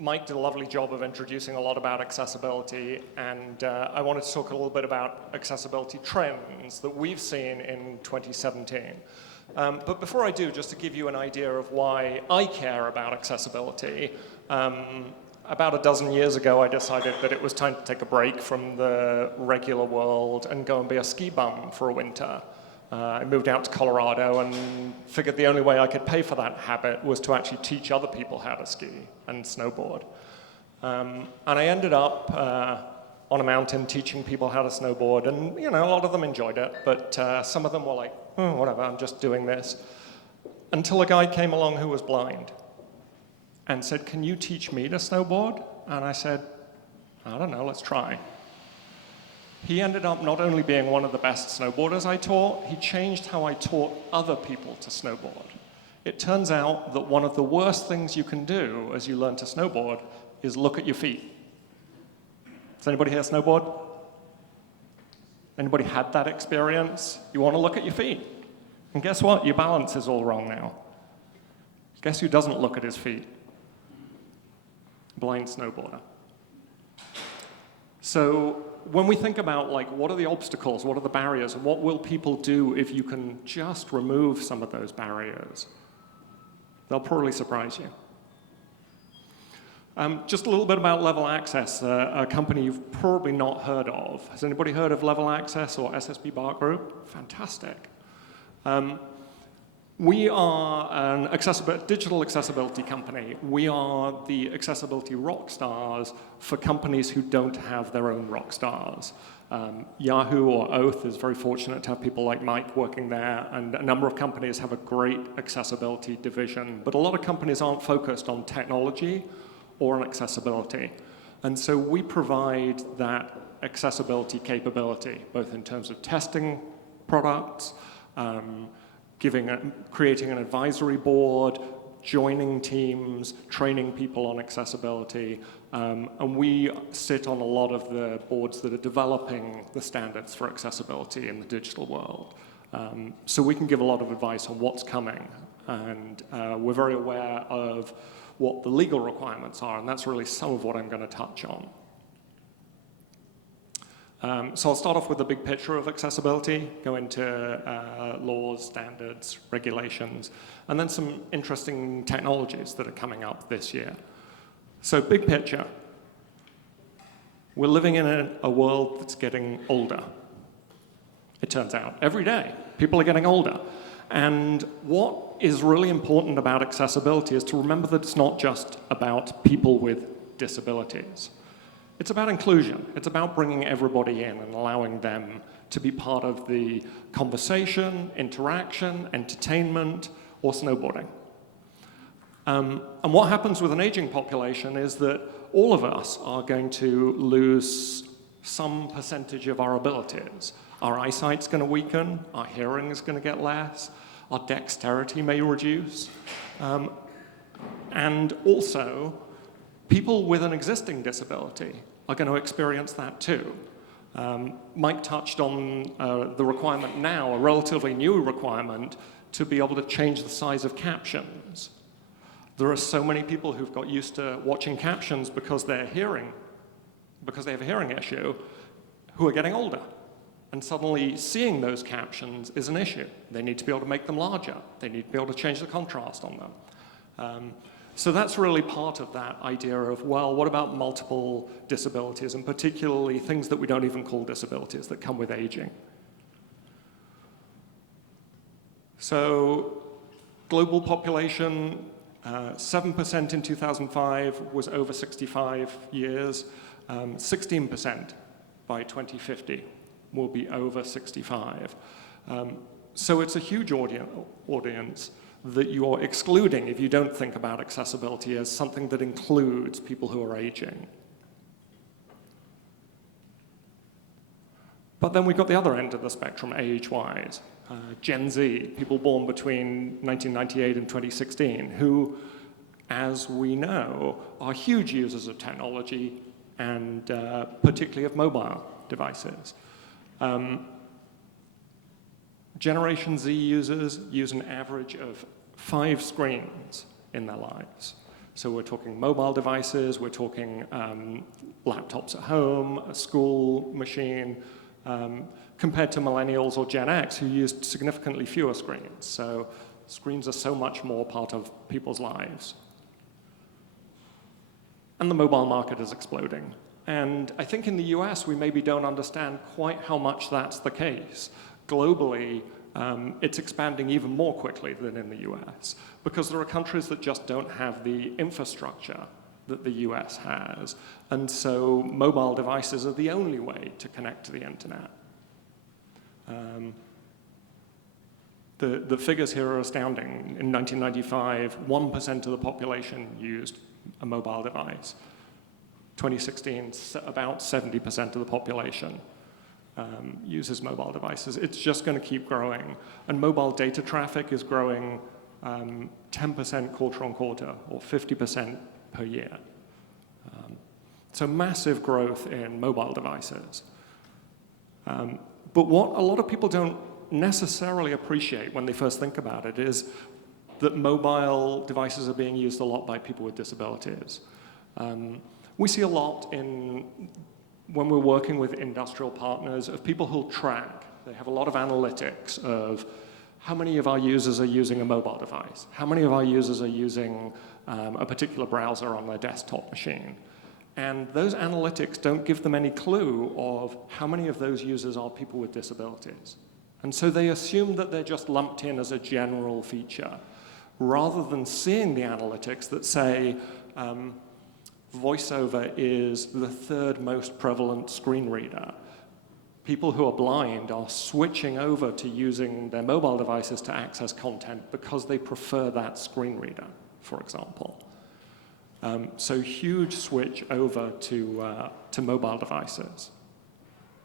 Mike did a lovely job of introducing a lot about accessibility, and I wanted to talk a little bit about accessibility trends that we've seen in 2017. But before I do, just to give you an idea of why I care about accessibility, about a dozen years ago, I decided that it was time to take a break from the regular world and go and be a ski bum for a winter. I moved out to Colorado and figured the only way I could pay for that habit was to actually teach other people how to ski and snowboard. And I ended up on a mountain teaching people how to snowboard, and a lot of them enjoyed it, but some of them were like, oh, whatever, I'm just doing this. Until a guy came along who was blind and said, can you teach me to snowboard? And I said, I don't know, let's try. He ended up not only being one of the best snowboarders I taught, he changed how I taught other people to snowboard. It turns out that one of the worst things you can do as you learn to snowboard is look at your feet. Does anybody here snowboard? Anybody had that experience? You want to look at your feet. And guess what? Your balance is all wrong now. Guess who doesn't look at his feet? Blind snowboarder. So when we think about what are the obstacles, what are the barriers, and what will people do if you can just remove some of those barriers, they'll probably surprise you. Just a little bit about Level Access, a company you've probably not heard of. Has anybody heard of Level Access or SSB Bart Group? Fantastic. We are an digital accessibility company. We are the accessibility rock stars for companies who don't have their own rock stars. Yahoo or Oath is very fortunate to have people like Mike working there, and a number of companies have a great accessibility division, but a lot of companies aren't focused on technology or on accessibility. And so we provide that accessibility capability, both in terms of testing products, creating an advisory board, joining teams, training people on accessibility, and we sit on a lot of the boards that are developing the standards for accessibility in the digital world. So we can give a lot of advice on what's coming, and we're very aware of what the legal requirements are, and that's really some of what I'm going to touch on. So I'll start off with the big picture of accessibility, go into laws, standards, regulations, and then some interesting technologies that are coming up this year. So big picture. We're living in a world that's getting older. It turns out, every day, people are getting older. And what is really important about accessibility is to remember that it's not just about people with disabilities. It's about inclusion. It's about bringing everybody in and allowing them to be part of the conversation, interaction, entertainment, or snowboarding. And what happens with an aging population is that all of us are going to lose some percentage of our abilities. Our eyesight's going to weaken, our hearing is going to get less, our dexterity may reduce, and also people with an existing disability are going to experience that too. Mike touched on the requirement now, a relatively new requirement, to be able to change the size of captions. There are so many people who've got used to watching captions because they have a hearing issue, who are getting older. And suddenly seeing those captions is an issue. They need to be able to make them larger. They need to be able to change the contrast on them. So that's really part of that idea of, well, what about multiple disabilities, and particularly things that we don't even call disabilities that come with aging? So global population, 7% in 2005 was over 65 years, 16% by 2050 will be over 65. So it's a huge audience that you're excluding if you don't think about accessibility as something that includes people who are aging. But then we've got the other end of the spectrum age-wise. Gen Z, people born between 1998 and 2016, who, as we know, are huge users of technology and particularly of mobile devices. Generation Z users use an average of 5 screens in their lives. So we're talking mobile devices, we're talking laptops at home, a school machine, compared to millennials or Gen X who used significantly fewer screens. So screens are so much more part of people's lives. And the mobile market is exploding. And I think in the US, we maybe don't understand quite how much that's the case. Globally, it's expanding even more quickly than in the US, because there are countries that just don't have the infrastructure that the US has. And so mobile devices are the only way to connect to the internet. The figures here are astounding. In 1995, 1% of the population used a mobile device. 2016, about 70% of the population uses mobile devices. It's just going to keep growing. And mobile data traffic is growing 10% quarter on quarter, or 50% per year. So massive growth in mobile devices. But what a lot of people don't necessarily appreciate when they first think about it is that mobile devices are being used a lot by people with disabilities. We see a lot when we're working with industrial partners of people who'll track. They have a lot of analytics of how many of our users are using a mobile device, how many of our users are using a particular browser on their desktop machine. And those analytics don't give them any clue of how many of those users are people with disabilities. And so they assume that they're just lumped in as a general feature, rather than seeing the analytics that say VoiceOver is the third most prevalent screen reader. People who are blind are switching over to using their mobile devices to access content because they prefer that screen reader, for example. So huge switch over to mobile devices,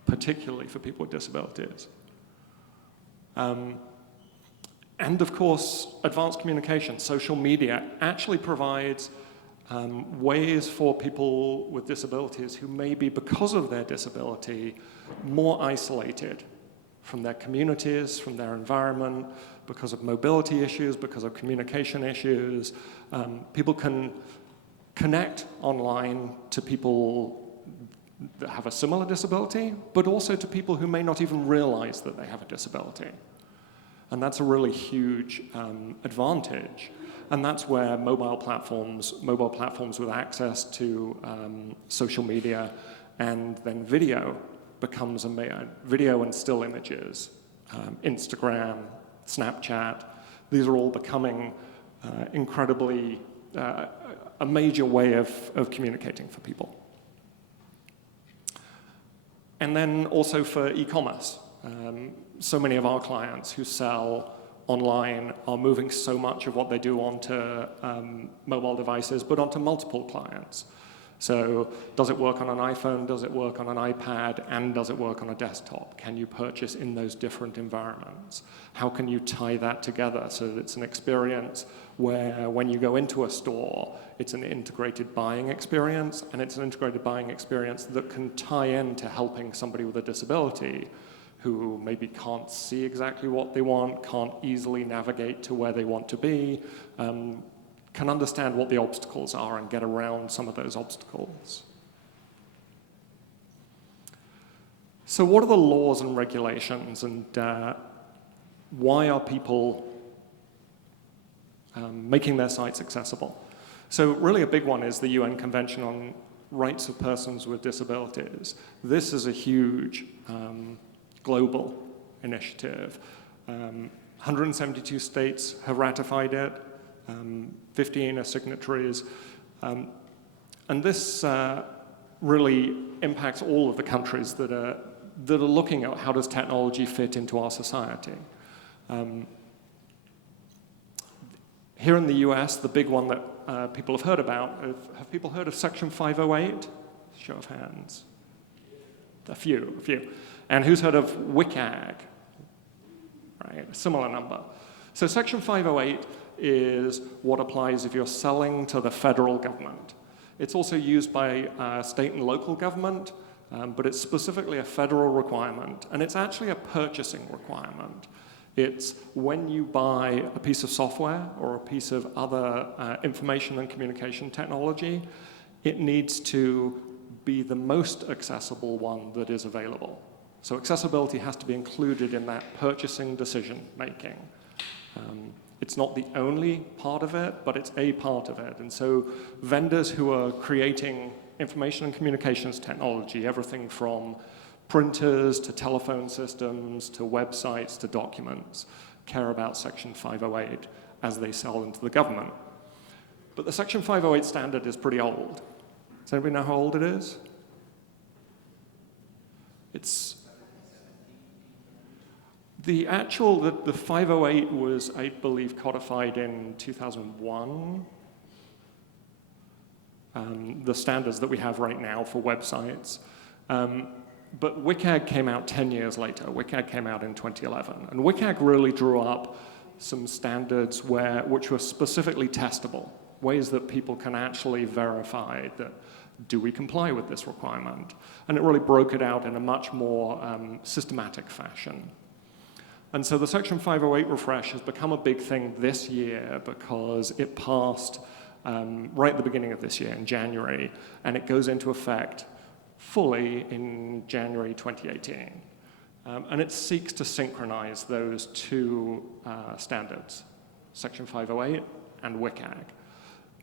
particularly for people with disabilities. And of course, advanced communication, social media, actually provides ways for people with disabilities who may be, because of their disability, more isolated from their communities, from their environment, because of mobility issues, because of communication issues. People can connect online to people that have a similar disability, but also to people who may not even realize that they have a disability. And that's a really huge advantage. And that's where mobile platforms with access to social media and then video becomes video and still images. Instagram, Snapchat, these are all becoming incredibly a major way of communicating for people. And then also for e-commerce. So many of our clients who sell online are moving so much of what they do onto mobile devices, but onto multiple clients. So does it work on an iPhone, does it work on an iPad, and does it work on a desktop? Can you purchase in those different environments? How can you tie that together so that it's an experience where when you go into a store, it's an integrated buying experience, and it's an integrated buying experience that can tie into helping somebody with a disability who maybe can't see exactly what they want, can't easily navigate to where they want to be, can understand what the obstacles are and get around some of those obstacles. So what are the laws and regulations, and why are people making their sites accessible? So really a big one is the UN Convention on Rights of Persons with Disabilities. This is a huge global initiative. 172 states have ratified it. 15 are signatories. And this really impacts all of the countries that are looking at how does technology fit into our society. Here in the US, the big one that people have heard about, have people heard of Section 508? Show of hands. A few. And who's heard of WCAG? Right, a similar number. So Section 508 is what applies if you're selling to the federal government. It's also used by state and local government, but it's specifically a federal requirement, and it's actually a purchasing requirement. It's when you buy a piece of software or a piece of other information and communication technology, it needs to be the most accessible one that is available. So accessibility has to be included in that purchasing decision making. It's not the only part of it, but it's a part of it. And so vendors who are creating information and communications technology, everything from printers to telephone systems to websites to documents, care about Section 508 as they sell into the government. But the Section 508 standard is pretty old. Does anybody know how old it is? It's the 508 was, I believe, codified in 2001. The standards that we have right now for websites. But WCAG came out 10 years later. WCAG came out in 2011. And WCAG really drew up some standards which were specifically testable, ways that people can actually verify that, do we comply with this requirement? And it really broke it out in a much more systematic fashion. And so the Section 508 refresh has become a big thing this year because it passed right at the beginning of this year, in January, and it goes into effect fully in January 2018. And it seeks to synchronize those two standards, Section 508 and WCAG.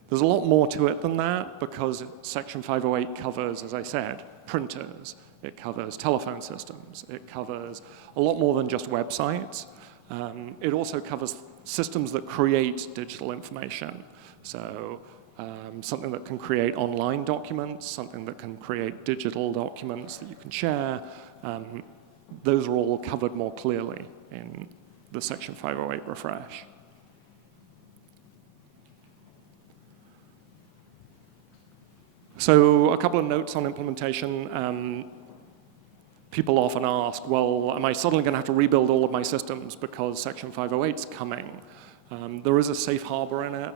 There's a lot more to it than that because Section 508 covers, as I said, printers. It covers telephone systems. It covers a lot more than just websites. It also covers systems that create digital information. So something that can create online documents, something that can create digital documents that you can share. Those are all covered more clearly in the Section 508 refresh. So a couple of notes on implementation. People often ask, well, am I suddenly going to have to rebuild all of my systems because Section 508 is coming? There is a safe harbor in it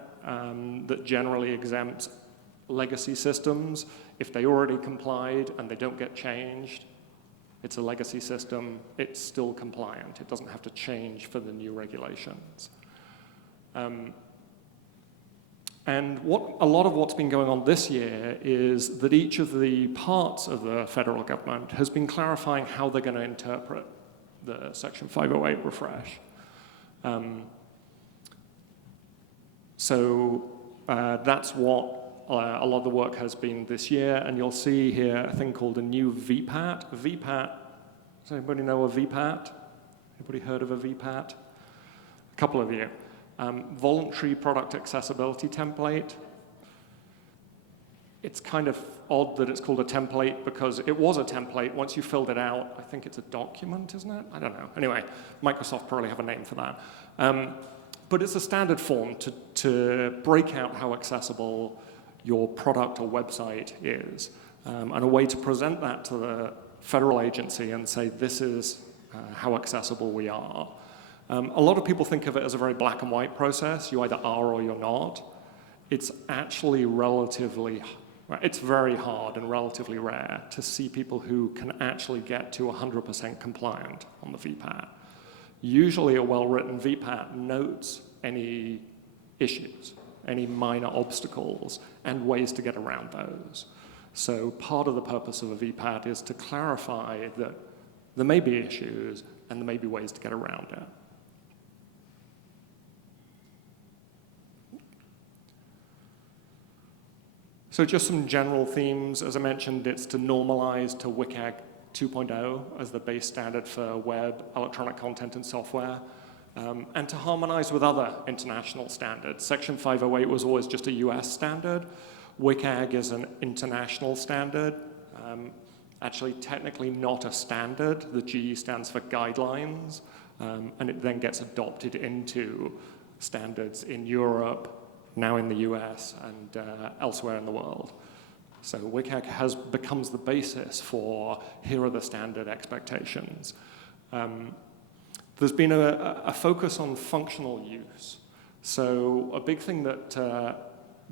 that generally exempts legacy systems. If they already complied and they don't get changed, it's a legacy system, it's still compliant. It doesn't have to change for the new regulations. And a lot of what's been going on this year is that each of the parts of the federal government has been clarifying how they're going to interpret the Section 508 refresh. So that's what a lot of the work has been this year, and you'll see here a thing called a new VPAT. VPAT, does anybody know a VPAT? Anybody heard of a VPAT? A couple of you. Voluntary Product Accessibility Template. It's kind of odd that it's called a template because it was a template. Once you filled it out, I think it's a document, isn't it? I don't know. Anyway, Microsoft probably have a name for that. But it's a standard form to break out how accessible your product or website is, and a way to present that to the federal agency and say, this is how accessible we are. A lot of people think of it as a very black and white process. You either are or you're not. It's actually it's very hard and relatively rare to see people who can actually get to 100% compliant on the VPAT. Usually a well-written VPAT notes any issues, any minor obstacles, and ways to get around those. So part of the purpose of a VPAT is to clarify that there may be issues and there may be ways to get around it. So just some general themes. As I mentioned, it's to normalize to WCAG 2.0 as the base standard for web, electronic content, and software, and to harmonize with other international standards. Section 508 was always just a US standard. WCAG is an international standard. Actually, technically not a standard. The G stands for guidelines, and it then gets adopted into standards in Europe, now in the US, and elsewhere in the world. So WCAG becomes the basis for here are the standard expectations. There's been a focus on functional use. So a big thing that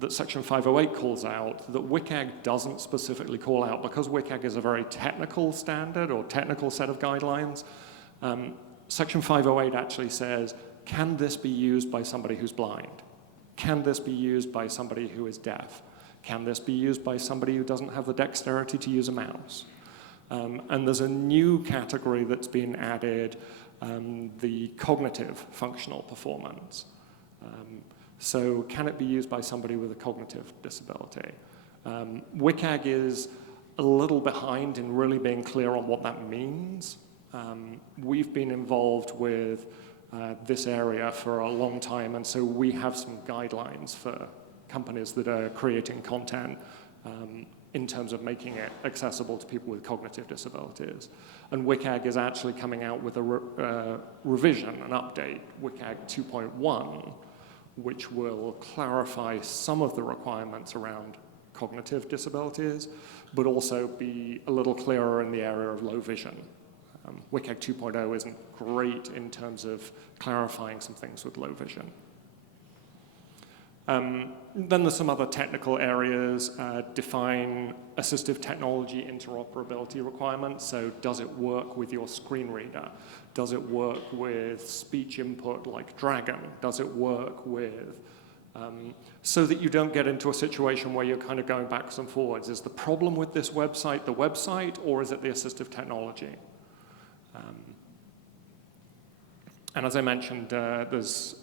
Section 508 calls out, that WCAG doesn't specifically call out, because WCAG is a very technical standard or technical set of guidelines, Section 508 actually says, can this be used by somebody who's blind? Can this be used by somebody who is deaf? Can this be used by somebody who doesn't have the dexterity to use a mouse? And there's a new category that's been added, the cognitive functional performance. So can it be used by somebody with a cognitive disability? WCAG is a little behind in really being clear on what that means. We've been involved with this area for a long time, and so we have some guidelines for companies that are creating content in terms of making it accessible to people with cognitive disabilities. And WCAG is actually coming out with a revision, an update, WCAG 2.1, which will clarify some of the requirements around cognitive disabilities, but also be a little clearer in the area of low vision. WCAG 2.0 isn't great in terms of clarifying some things with low vision. Then there's some other technical areas, define assistive technology interoperability requirements. So does it work with your screen reader? Does it work with speech input like Dragon? Does it work with, so that you don't get into a situation where you're kind of going backwards and forwards. Is the problem with this website the website, or is it the assistive technology? And as I mentioned, there's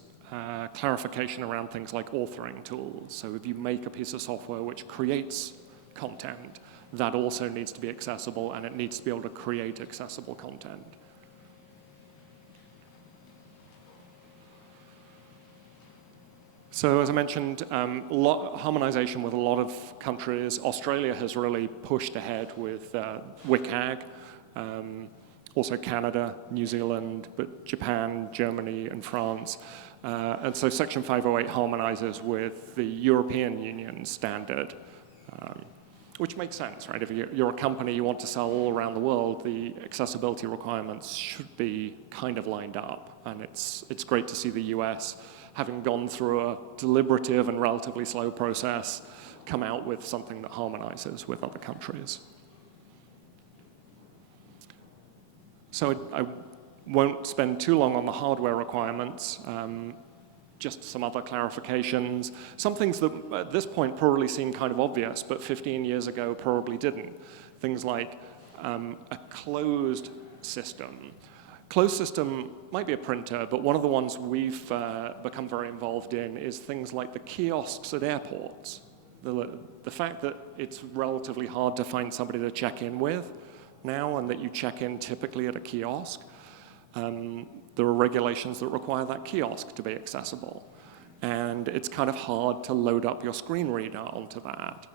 clarification around things like authoring tools. So if you make a piece of software which creates content, that also needs to be accessible, and it needs to be able to create accessible content. So as I mentioned, harmonization with a lot of countries. Australia has really pushed ahead with WCAG. Also Canada, New Zealand, but Japan, Germany, and France. And so Section 508 harmonizes with the European Union standard, which makes sense, right? If you're a company, you want to sell all around the world, the accessibility requirements should be kind of lined up. And it's great to see the US, having gone through a deliberative and relatively slow process, come out with something that harmonizes with other countries. So I won't spend too long on the hardware requirements, just some other clarifications. Some things that at this point probably seem kind of obvious, but 15 years ago probably didn't. Things like a closed system. Closed system might be a printer, but one of the ones we've become very involved in is things like the kiosks at airports. The fact that it's relatively hard to find somebody to check in with now, and that you check in typically at a kiosk. There are regulations that require that kiosk to be accessible. And it's kind of hard to load up your screen reader onto that.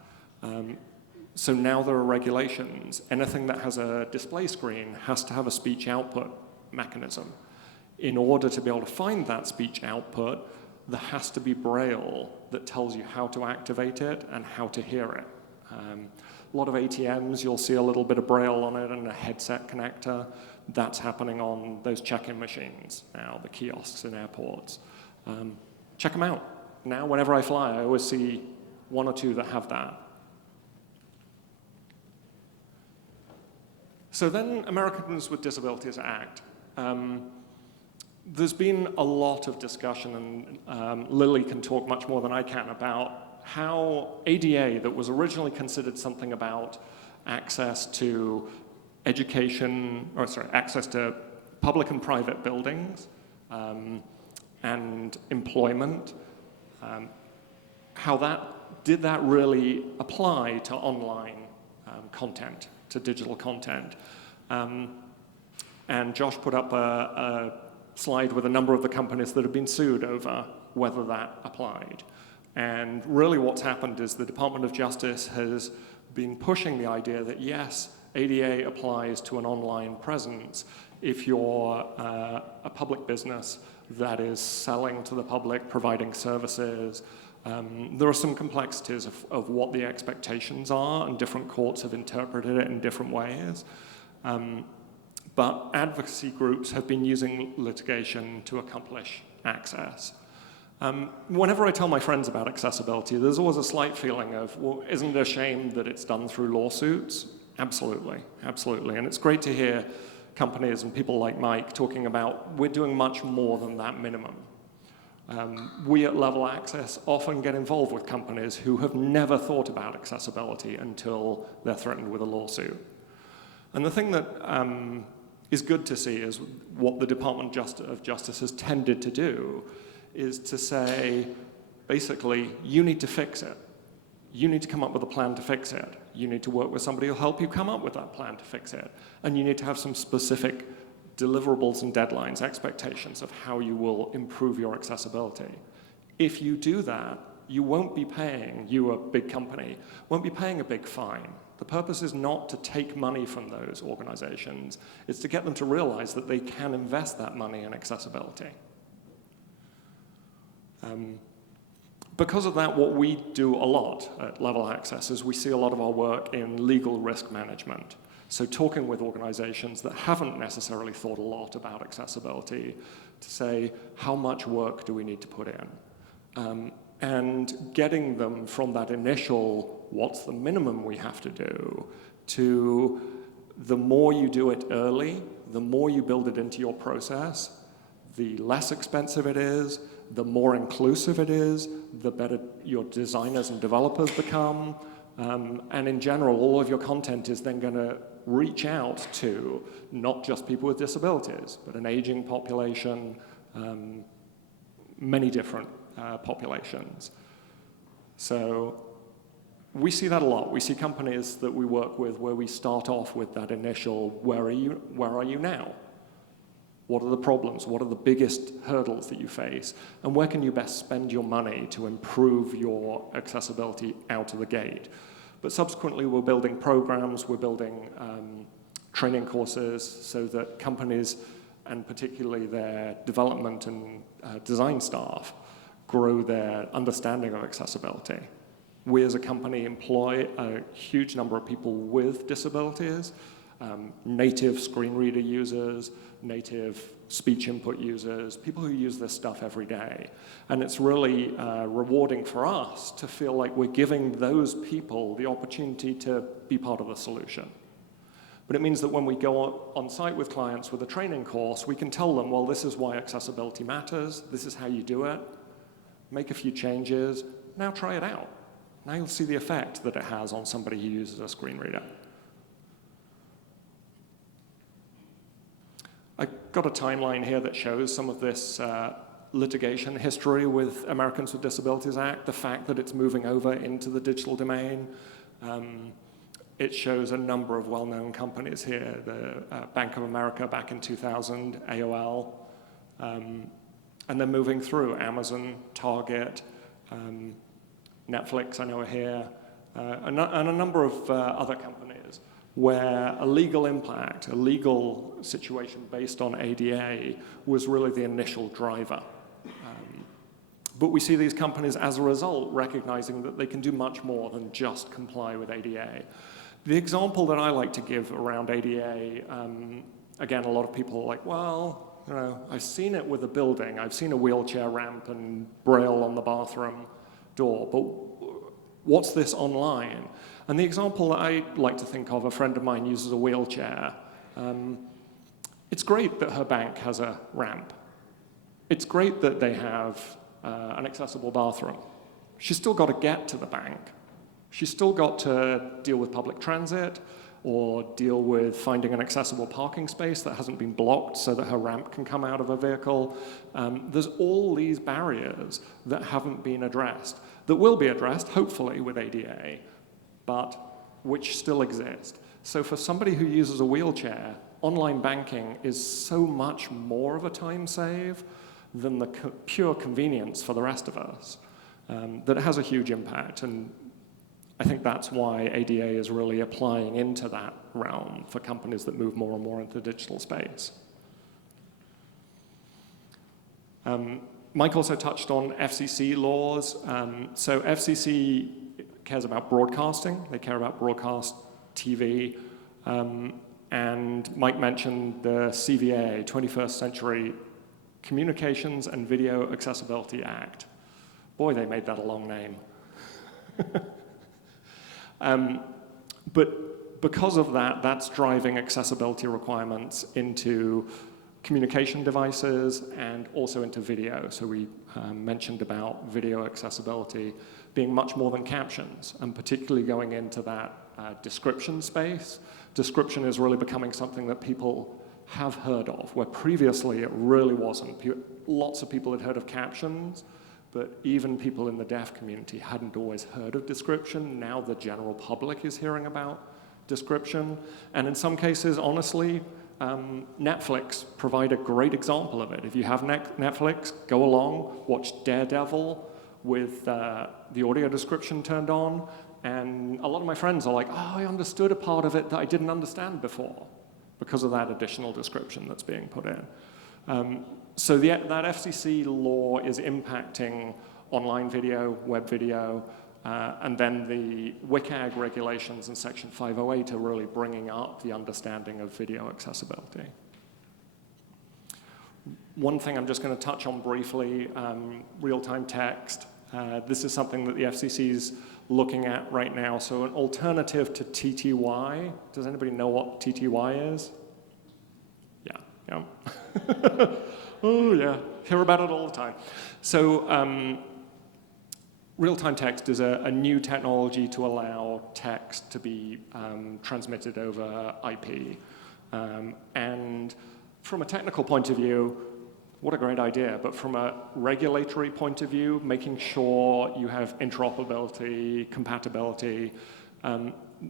So now there are regulations. Anything that has a display screen has to have a speech output mechanism. In order to be able to find that speech output, there has to be Braille that tells you how to activate it and how to hear it. A lot of ATMs, you'll see a little bit of Braille on it and a headset connector. That's happening on those check-in machines now, the kiosks in airports. Check them out. Now, whenever I fly, I always see one or two that have that. So then, Americans with Disabilities Act. There's been a lot of discussion, and Lily can talk much more than I can about how ADA, that was originally considered something about access to education, access to public and private buildings and employment, did that really apply to online content, to digital content? And Josh put up a slide with a number of the companies that have been sued over whether that applied. And really what's happened is the Department of Justice has been pushing the idea that yes, ADA applies to an online presence if you're a public business that is selling to the public, providing services. There are some complexities of what the expectations are, and different courts have interpreted it in different ways. But advocacy groups have been using litigation to accomplish access. Whenever I tell my friends about accessibility, there's always a slight feeling of, well, isn't it a shame that it's done through lawsuits? Absolutely, absolutely. And it's great to hear, companies and people like Mike talking about we're doing much more than that minimum. We at Level Access often get involved with companies who have never thought about accessibility until they're threatened with a lawsuit. And the thing that is good to see is what the Department of Justice has tended to do is to say, basically, you need to fix it. You need to come up with a plan to fix it. You need to work with somebody who'll help you come up with that plan to fix it. And you need to have some specific deliverables and deadlines, expectations of how you will improve your accessibility. If you do that, you won't be paying, you a big company, won't be paying a big fine. The purpose is not to take money from those organizations. It's to get them to realize that they can invest that money in accessibility. Because of that, what we do a lot at Level Access is we see a lot of our work in legal risk management. So talking with organizations that haven't necessarily thought a lot about accessibility to say, how much work do we need to put in? And getting them from that initial, what's the minimum we have to do, to the more you do it early, the more you build it into your process, the less expensive it is, the more inclusive it is, the better your designers and developers become. And in general, all of your content is then going to reach out to not just people with disabilities, but an aging population, many different populations. So we see that a lot. We see companies that we work with where we start off with that initial, where are you now? What are the problems? What are the biggest hurdles that you face? And where can you best spend your money to improve your accessibility out of the gate? But subsequently, we're building programs, we're building training courses so that companies, and particularly their development and design staff, grow their understanding of accessibility. We as a company employ a huge number of people with disabilities, native screen reader users, native speech input users, people who use this stuff every day. And it's really rewarding for us to feel like we're giving those people the opportunity to be part of the solution. But it means that when we go on site with clients with a training course, we can tell them, well, this is why accessibility matters, this is how you do it, make a few changes, now try it out. Now you'll see the effect that it has on somebody who uses a screen reader. I've got a timeline here that shows some of this litigation history with Americans with Disabilities Act, the fact that it's moving over into the digital domain. It shows a number of well-known companies here, the Bank of America back in 2000, AOL, and then moving through Amazon, Target, Netflix, I know are here, and a number of other companies where a legal impact, a legal situation based on ADA was really the initial driver. But we see these companies as a result recognizing that they can do much more than just comply with ADA. The example that I like to give around ADA, again, a lot of people are like, well, you know, I've seen it with a building, I've seen a wheelchair ramp and Braille on the bathroom door, but what's this online? And the example that I like to think of, a friend of mine uses a wheelchair. It's great that her bank has a ramp. It's great that they have an accessible bathroom. She's still got to get to the bank. She's still got to deal with public transit or deal with finding an accessible parking space that hasn't been blocked so that her ramp can come out of a vehicle. There's all these barriers that haven't been addressed, that will be addressed, hopefully, with ADA, but which still exist. So for somebody who uses a wheelchair, online banking is so much more of a time save than the pure convenience for the rest of us, that it has a huge impact. And I think that's why ADA is really applying into that realm for companies that move more and more into the digital space. Mike also touched on FCC laws. So FCC cares about broadcasting. They care about broadcast TV. And Mike mentioned the CVA, 21st Century Communications and Video Accessibility Act. Boy, they made that a long name. But because of that, that's driving accessibility requirements into communication devices and also into video. So we mentioned about video accessibility being much more than captions, and particularly going into that description space. Description is really becoming something that people have heard of, where previously it really wasn't. Lots of people had heard of captions, but even people in the deaf community hadn't always heard of description. Now the general public is hearing about description. And in some cases, honestly, Netflix provide a great example of it. If you have Netflix, go along, watch Daredevil with the audio description turned on, and a lot of my friends are like, oh, I understood a part of it that I didn't understand before because of that additional description that's being put in. So that FCC law is impacting online video, web video, and then the WCAG regulations in Section 508 are really bringing up the understanding of video accessibility. One thing I'm just going to touch on briefly, real-time text. This is something that the FCC is looking at right now. So an alternative to TTY. Does anybody know what TTY is? Yeah. Oh, yeah. Hear about it all the time. So real-time text is a new technology to allow text to be transmitted over IP. And from a technical point of view, what a great idea. But from a regulatory point of view, making sure you have interoperability, compatibility,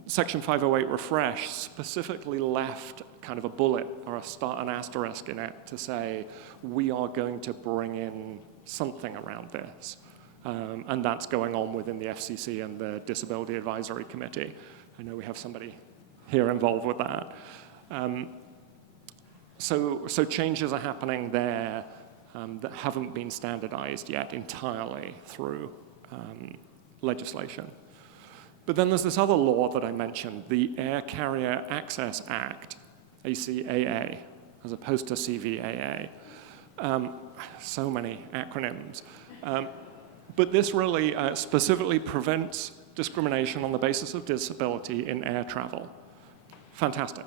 Section 508 refresh specifically left kind of a bullet or an asterisk in it to say, we are going to bring in something around this. And that's going on within the FCC and the Disability Advisory Committee. I know we have somebody here involved with that. So changes are happening there that haven't been standardized yet entirely through legislation. But then there's this other law that I mentioned, the Air Carrier Access Act, ACAA, as opposed to CVAA. So many acronyms. But this really specifically prevents discrimination on the basis of disability in air travel. Fantastic.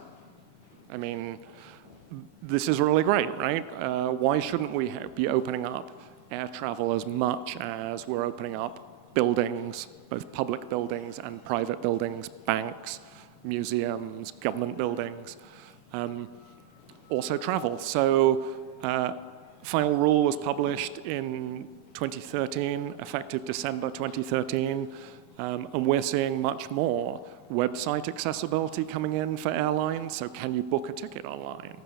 I mean, this is really great, right? Why shouldn't we be opening up air travel as much as we're opening up buildings, both public buildings and private buildings, banks, museums, government buildings, also travel. So final rule was published in 2013, effective December 2013, and we're seeing much more website accessibility coming in for airlines, so can you book a ticket online?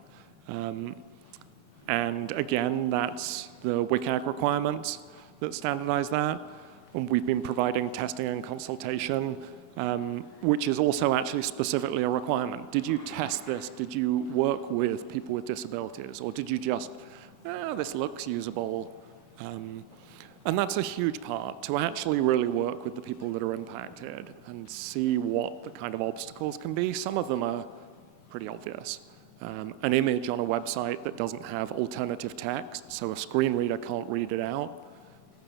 And again, that's the WCAG requirements that standardize that. And we've been providing testing and consultation, which is also actually specifically a requirement. Did you test this? Did you work with people with disabilities? Or did you just, this looks usable? And that's a huge part, to actually really work with the people that are impacted and see what the kind of obstacles can be. Some of them are pretty obvious. An image on a website that doesn't have alternative text, so a screen reader can't read it out,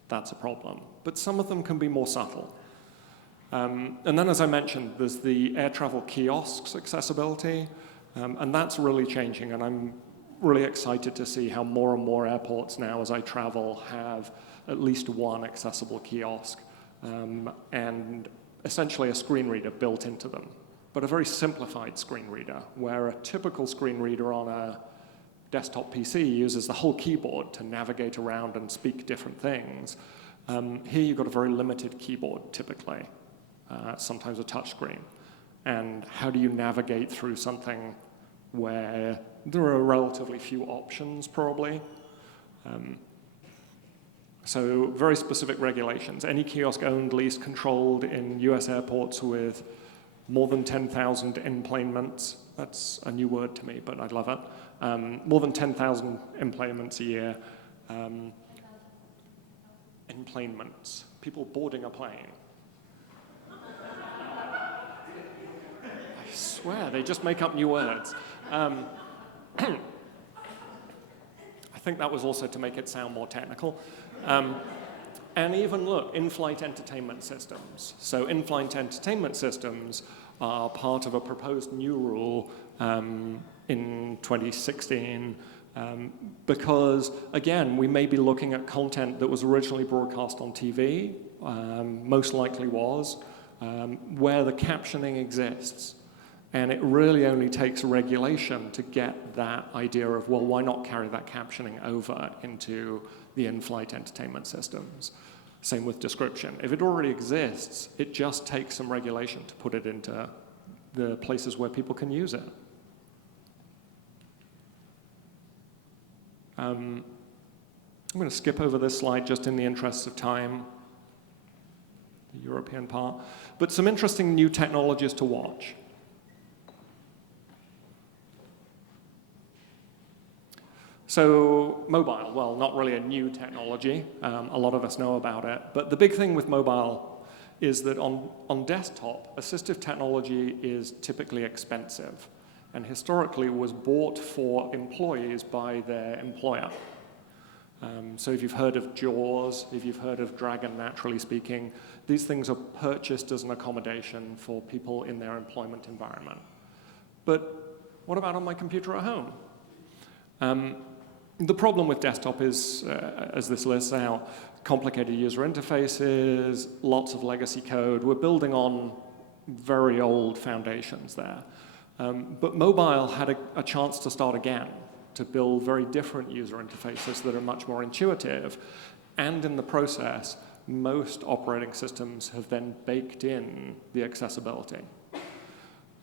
that's a problem. But some of them can be more subtle. And then, as I mentioned, there's the air travel kiosks accessibility, and that's really changing, and I'm really excited to see how more and more airports now, as I travel, have at least one accessible kiosk, and essentially a screen reader built into them, but a very simplified screen reader, where a typical screen reader on a desktop PC uses the whole keyboard to navigate around and speak different things. Here you've got a very limited keyboard, typically, sometimes a touch screen. And how do you navigate through something where there are relatively few options, probably? So very specific regulations. Any kiosk owned, leased, controlled in US airports with more than 10,000 enplanements. That's a new word to me, but I love it. More than 10,000 enplanements a year. Enplanements, people boarding a plane. I swear, they just make up new words. I think that was also to make it sound more technical. And even look, in-flight entertainment systems. So in-flight entertainment systems are part of a proposed new rule in 2016 because, again, we may be looking at content that was originally broadcast on TV, most likely was, where the captioning exists. And it really only takes regulation to get that idea of, well, why not carry that captioning over into the in-flight entertainment systems? Same with description. If it already exists, it just takes some regulation to put it into the places where people can use it. I'm going to skip over this slide just in the interest of time, the European part. But some interesting new technologies to watch. So mobile, well, not really a new technology. A lot of us know about it. But the big thing with mobile is that on desktop, assistive technology is typically expensive and historically was bought for employees by their employer. So if you've heard of JAWS, if you've heard of Dragon Naturally Speaking, these things are purchased as an accommodation for people in their employment environment. But what about on my computer at home? The problem with desktop is, as this lists out, complicated user interfaces, lots of legacy code. We're building on very old foundations there. But mobile had a chance to start again, to build very different user interfaces that are much more intuitive. And in the process, most operating systems have then baked in the accessibility.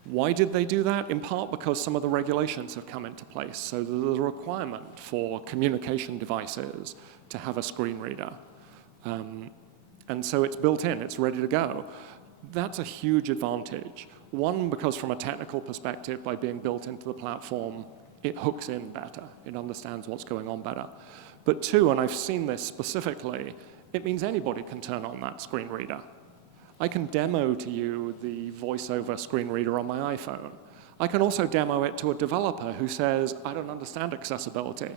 Why did they do that? In part because some of the regulations have come into place. So there's a requirement for communication devices to have a screen reader. And so it's built in, it's ready to go. That's a huge advantage. One, because from a technical perspective, by being built into the platform, it hooks in better. It understands what's going on better. But two, and I've seen this specifically, it means anybody can turn on that screen reader. I can demo to you the VoiceOver screen reader on my iPhone. I can also demo it to a developer who says, I don't understand accessibility.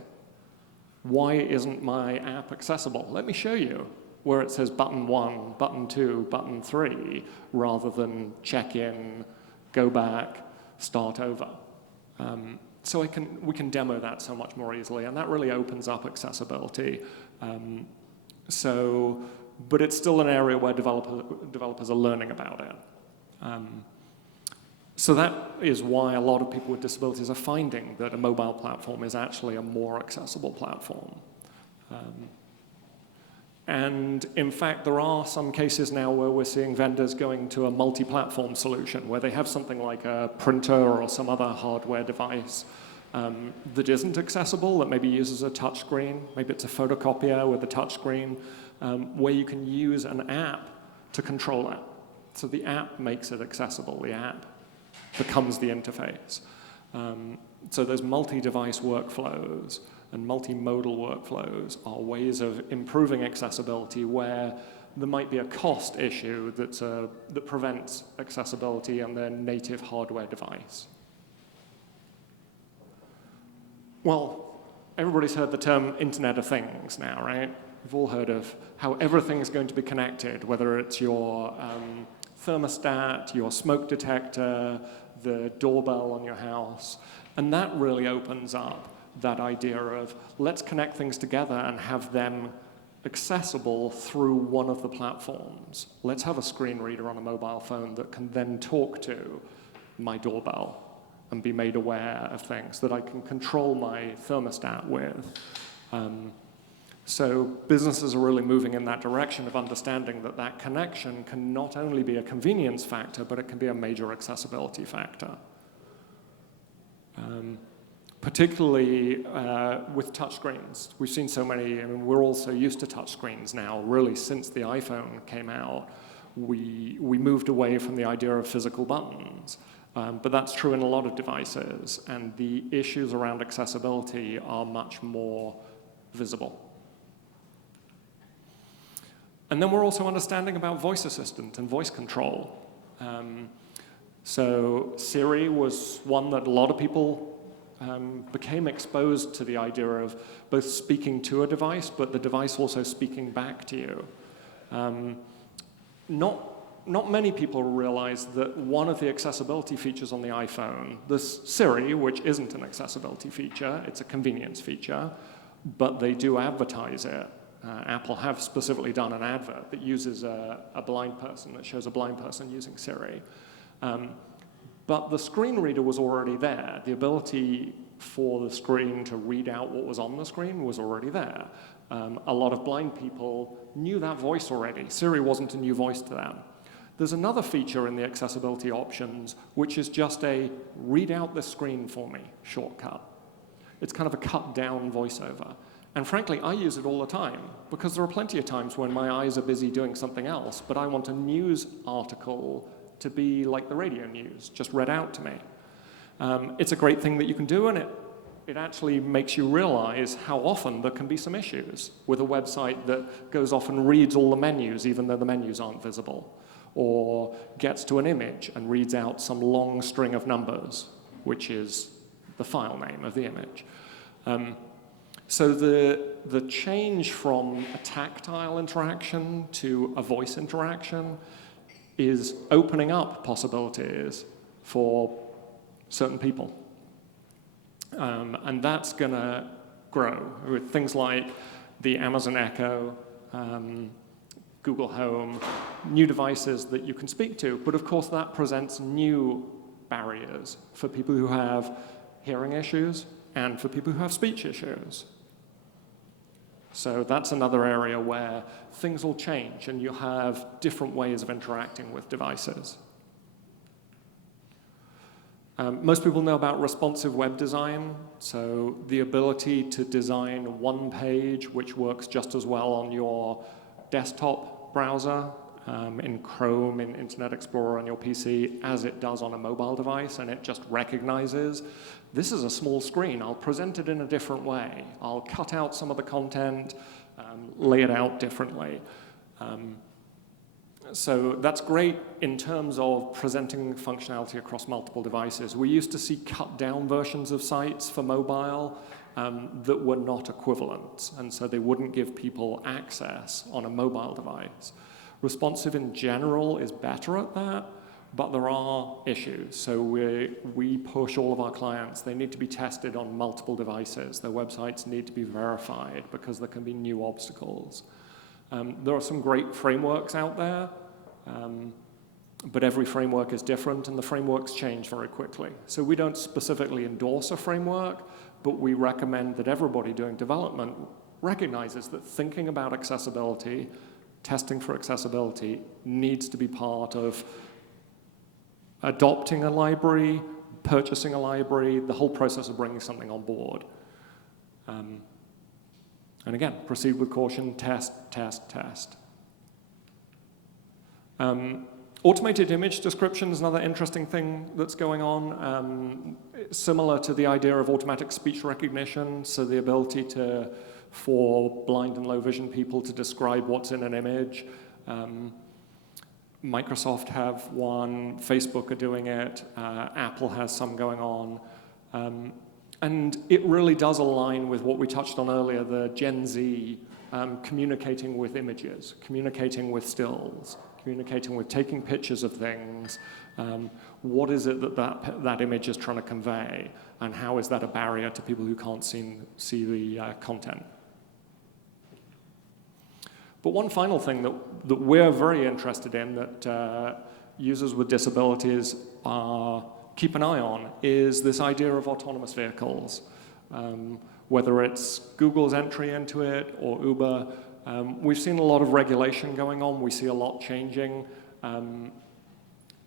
Why isn't my app accessible? Let me show you, where it says button 1, button 2, button 3, rather than check in, go back, start over. So we can demo that so much more easily, and that really opens up accessibility. But it's still an area where developers are learning about it. So that is why a lot of people with disabilities are finding that a mobile platform is actually a more accessible platform. And in fact, there are some cases now where we're seeing vendors going to a multi-platform solution, where they have something like a printer or some other hardware device that isn't accessible, that maybe uses a touchscreen. Maybe it's a photocopier with a touchscreen, where you can use an app to control it. So the app makes it accessible. The app becomes the interface. So those multi-device workflows and multimodal workflows are ways of improving accessibility where there might be a cost issue that prevents accessibility on their native hardware device. Well, everybody's heard the term Internet of Things now, right? We've all heard of how everything's going to be connected, whether it's your thermostat, your smoke detector, the doorbell on your house. And that really opens up that idea of let's connect things together and have them accessible through one of the platforms. Let's have a screen reader on a mobile phone that can then talk to my doorbell and be made aware of things that I can control my thermostat with. So businesses are really moving in that direction of understanding that that connection can not only be a convenience factor, but it can be a major accessibility factor. Particularly with touchscreens. We've seen so many, I mean, we're all so used to touchscreens now. Really, since the iPhone came out, we moved away from the idea of physical buttons. But that's true in a lot of devices, and the issues around accessibility are much more visible. And then we're also understanding about voice assistant and voice control. So Siri was one that a lot of people became exposed to the idea of both speaking to a device, but the device also speaking back to you. Not not many people realize that one of the accessibility features on the iPhone, this Siri, which isn't an accessibility feature, it's a convenience feature, but they do advertise it. Apple have specifically done an advert that uses a blind person, that shows a blind person using Siri. But the screen reader was already there. The ability for the screen to read out what was on the screen was already there. A lot of blind people knew that voice already. Siri wasn't a new voice to them. There's another feature in the accessibility options, which is just a read out the screen for me shortcut. It's kind of a cut down voiceover. And frankly, I use it all the time because there are plenty of times when my eyes are busy doing something else, but I want a news article to be like the radio news, just read out to me. It's a great thing that you can do, and it actually makes you realize how often there can be some issues with a website that goes off and reads all the menus even though the menus aren't visible, or gets to an image and reads out some long string of numbers, which is the file name of the image. So the change from a tactile interaction to a voice interaction is opening up possibilities for certain people. And that's going to grow with things like the Amazon Echo, Google Home, new devices that you can speak to. But of course, that presents new barriers for people who have hearing issues and for people who have speech issues. So that's another area where things will change and you'll have different ways of interacting with devices. Most people know about responsive web design, so the ability to design one page which works just as well on your desktop browser, in Chrome, in Internet Explorer on your PC, as it does on a mobile device, and it just recognizes, this is a small screen, I'll present it in a different way. I'll cut out some of the content, lay it out differently. So that's great in terms of presenting functionality across multiple devices. We used to see cut-down versions of sites for mobile that were not equivalent, and so they wouldn't give people access on a mobile device. Responsive in general is better at that, but there are issues. So we push all of our clients. They need to be tested on multiple devices. Their websites need to be verified because there can be new obstacles. There are some great frameworks out there, but every framework is different, and the frameworks change very quickly. So we don't specifically endorse a framework, but we recommend that everybody doing development recognizes that thinking about accessibility, testing for accessibility, needs to be part of adopting a library, purchasing a library, the whole process of bringing something on board. And again, proceed with caution, test, test, test. Automated image description is another interesting thing that's going on, similar to the idea of automatic speech recognition, so the ability for blind and low vision people to describe what's in an image. Microsoft have one, Facebook are doing it, Apple has some going on. And it really does align with what we touched on earlier, the Gen Z communicating with images, communicating with stills, communicating with taking pictures of things. What is it that image is trying to convey, and how is that a barrier to people who can't see the content? But one final thing that we're very interested in that users with disabilities keep an eye on is this idea of autonomous vehicles. Whether it's Google's entry into it or Uber, we've seen a lot of regulation going on. We see a lot changing.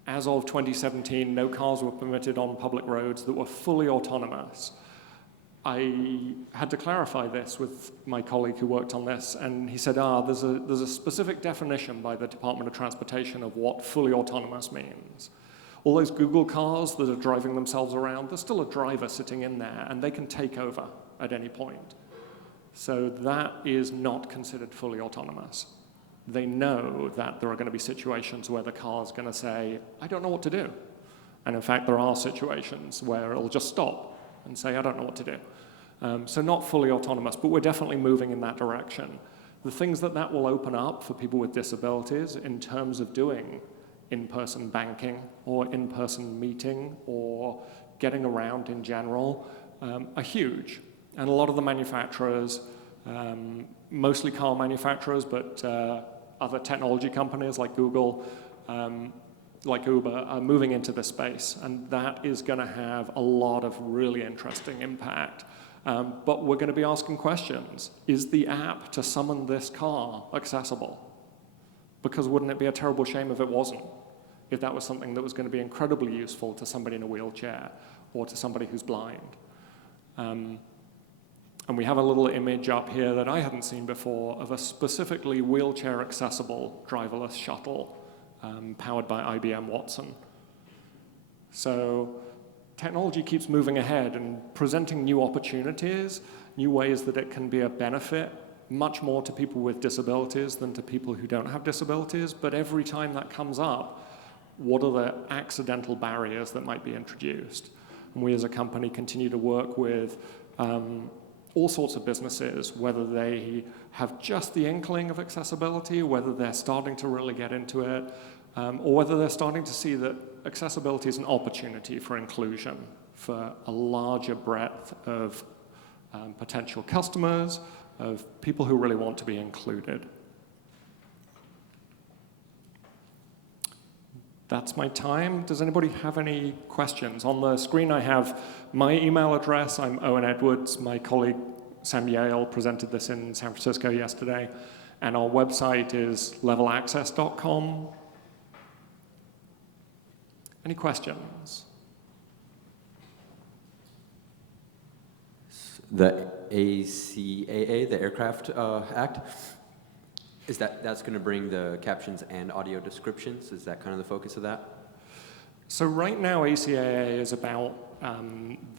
As of 2017, no cars were permitted on public roads that were fully autonomous. I had to clarify this with my colleague who worked on this, and he said, there's a specific definition by the Department of Transportation of what fully autonomous means. All those Google cars that are driving themselves around, there's still a driver sitting in there, and they can take over at any point. So that is not considered fully autonomous. They know that there are going to be situations where the car's going to say, I don't know what to do. And in fact, there are situations where it'll just stop and say, I don't know what to do. So not fully autonomous, but we're definitely moving in that direction. The things that will open up for people with disabilities in terms of doing in-person banking or in-person meeting or getting around in general are huge. And a lot of the manufacturers, mostly car manufacturers, but other technology companies like Google, like Uber, are moving into this space. And that is going to have a lot of really interesting impact. But we're going to be asking questions. Is the app to summon this car accessible? Because wouldn't it be a terrible shame if it wasn't? If that was something that was going to be incredibly useful to somebody in a wheelchair or to somebody who's blind. And we have a little image up here that I hadn't seen before of a specifically wheelchair accessible driverless shuttle powered by IBM Watson. So technology keeps moving ahead and presenting new opportunities, new ways that it can be a benefit, much more to people with disabilities than to people who don't have disabilities. But every time that comes up, what are the accidental barriers that might be introduced? And we as a company continue to work with all sorts of businesses, whether they have just the inkling of accessibility, whether they're starting to really get into it, or whether they're starting to see that accessibility is an opportunity for inclusion, for a larger breadth of potential customers, of people who really want to be included. That's my time. Does anybody have any questions? On the screen I have my email address. I'm Owen Edwards. My colleague Sam Yale presented this in San Francisco yesterday. And our website is levelaccess.com. Any questions? The ACAA, the Aircraft Act, that's going to bring the captions and audio descriptions? Is that kind of the focus of that? So right now, ACAA is about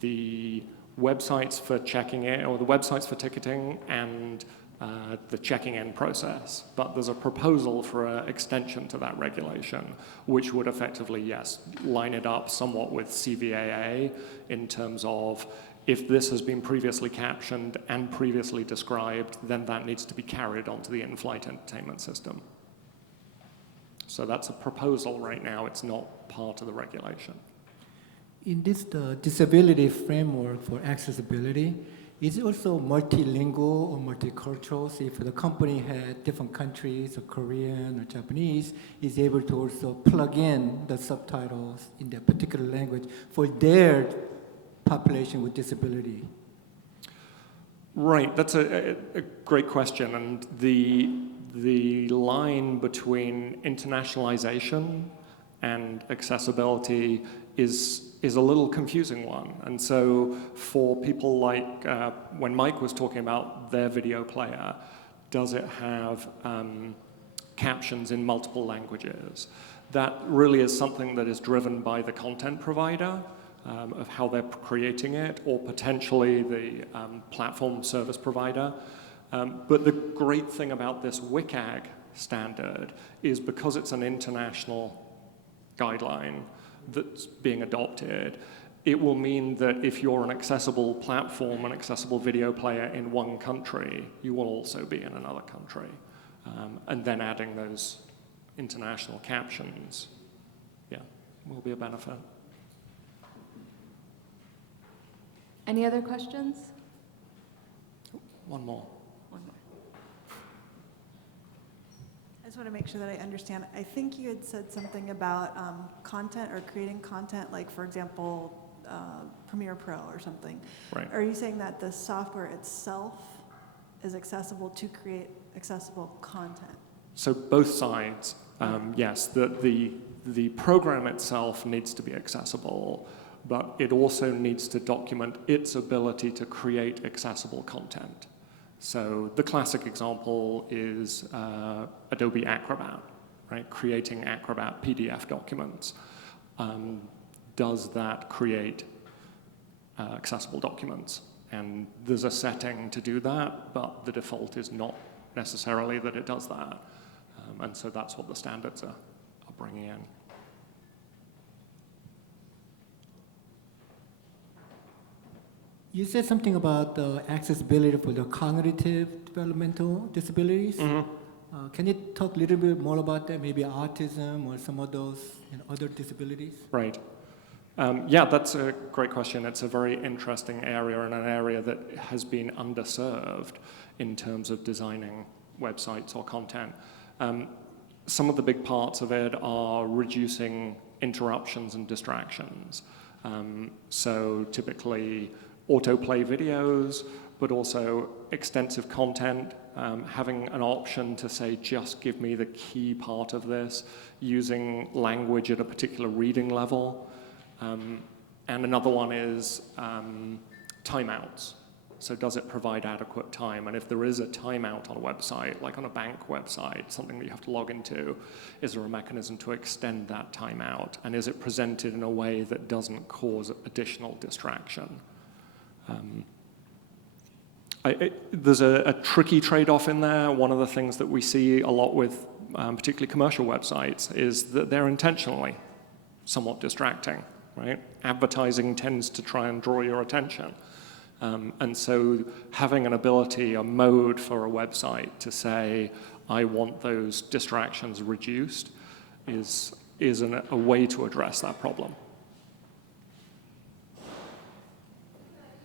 the websites for checking in, or the websites for ticketing, and the checking in process. But there's a proposal for an extension to that regulation, which would effectively, yes, line it up somewhat with CVAA in terms of if this has been previously captioned and previously described, then that needs to be carried onto the in-flight entertainment system. So that's a proposal right now. It's not part of the regulation. In this disability framework for accessibility, is it also multilingual or multicultural? So if the company had different countries, or Korean or Japanese, is able to also plug in the subtitles in that particular language for their population with disability? Right, that's a great question, and the line between internationalization and accessibility is a little confusing one. And so for people like, when Mike was talking about their video player, does it have captions in multiple languages? That really is something that is driven by the content provider, of how they're creating it, or potentially the platform service provider. But the great thing about this WCAG standard is because it's an international guideline that's being adopted, it will mean that if you're an accessible platform, an accessible video player in one country, you will also be in another country. And then adding those international captions, yeah, will be a benefit. Any other questions? One more. One more. I just want to make sure that I understand. I think you had said something about content or creating content, like, for example, Premiere Pro or something. Right. Are you saying that the software itself is accessible to create accessible content? So both sides, yes. The program itself needs to be accessible, but it also needs to document its ability to create accessible content. So the classic example is Adobe Acrobat, right? Creating Acrobat PDF documents. Does that create accessible documents? And there's a setting to do that, but the default is not necessarily that it does that. And so that's what the standards are bringing in. You said something about the accessibility for the cognitive developmental disabilities. Mm-hmm. Can you talk a little bit more about that? Maybe autism or some of those other disabilities? Right. Yeah, that's a great question. It's a very interesting area and an area that has been underserved in terms of designing websites or content. Some of the big parts of it are reducing interruptions and distractions. So typically autoplay videos, but also extensive content, having an option to say, just give me the key part of this, using language at a particular reading level. And another one is timeouts. So does it provide adequate time? And if there is a timeout on a website, like on a bank website, something that you have to log into, is there a mechanism to extend that timeout? And is it presented in a way that doesn't cause additional distraction? There's a tricky trade-off in there. One of the things that we see a lot with particularly commercial websites is that they're intentionally somewhat distracting, right? Advertising tends to try and draw your attention. And so having an ability, a mode for a website to say, I want those distractions reduced is a way to address that problem.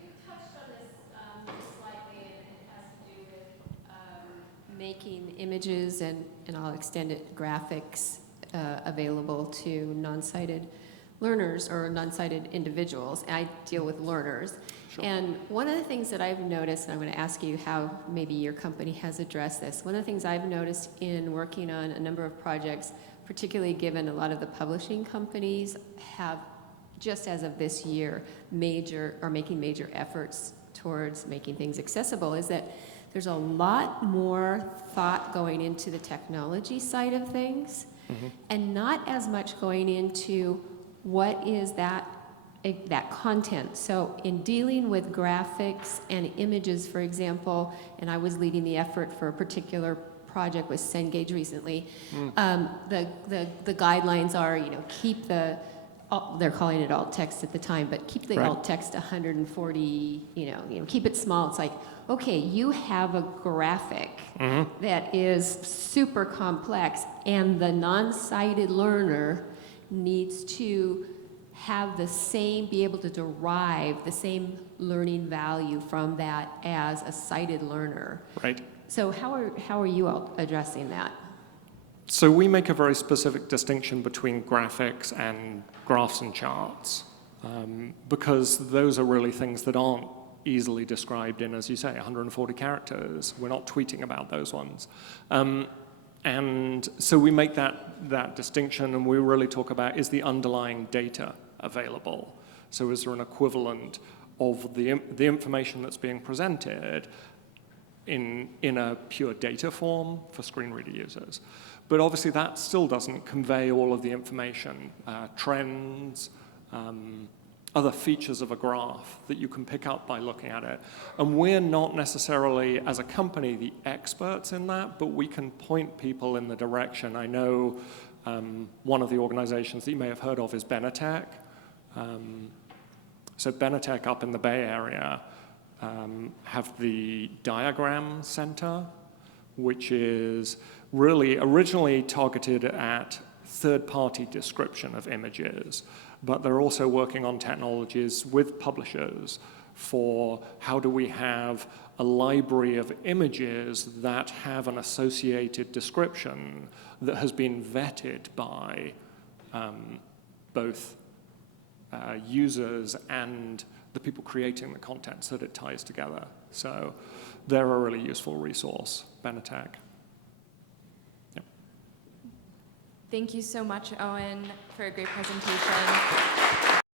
You touched on this slightly, and it has to do with making images and I'll extend it, graphics available to non-sighted learners or non-sighted individuals. I deal with learners. Sure. And one of the things that I've noticed, and I'm going to ask you how maybe your company has addressed this, one of the things I've noticed in working on a number of projects, particularly given a lot of the publishing companies have, just as of this year, making major efforts towards making things accessible, is that there's a lot more thought going into the technology side of things, and not as much going into what is that content. So in dealing with graphics and images, for example, and I was leading the effort for a particular project with Cengage recently, the guidelines are, keep the, they're calling it alt text at the time, but keep the Right. alt text 140, keep it small. It's like, okay, you have a graphic that is super complex, and the non-sighted learner needs to have be able to derive the same learning value from that as a sighted learner. Right. So how are you all addressing that? So we make a very specific distinction between graphics and graphs and charts, because those are really things that aren't easily described in, as you say, 140 characters. We're not tweeting about those ones. And so we make that distinction, and we really talk about, is the underlying data available? So is there an equivalent of the information that's being presented in a pure data form for screen reader users? But obviously that still doesn't convey all of the information, trends, other features of a graph that you can pick up by looking at it. And we're not necessarily, as a company, the experts in that, but we can point people in the direction. I know one of the organizations that you may have heard of is Benetech. So Benetech up in the Bay Area have the Diagram Center, which is really originally targeted at third-party description of images, but they're also working on technologies with publishers for how do we have a library of images that have an associated description that has been vetted by both users and the people creating the content so that it ties together. So they're a really useful resource, Benetech. Yep. Thank you so much, Owen, for a great presentation.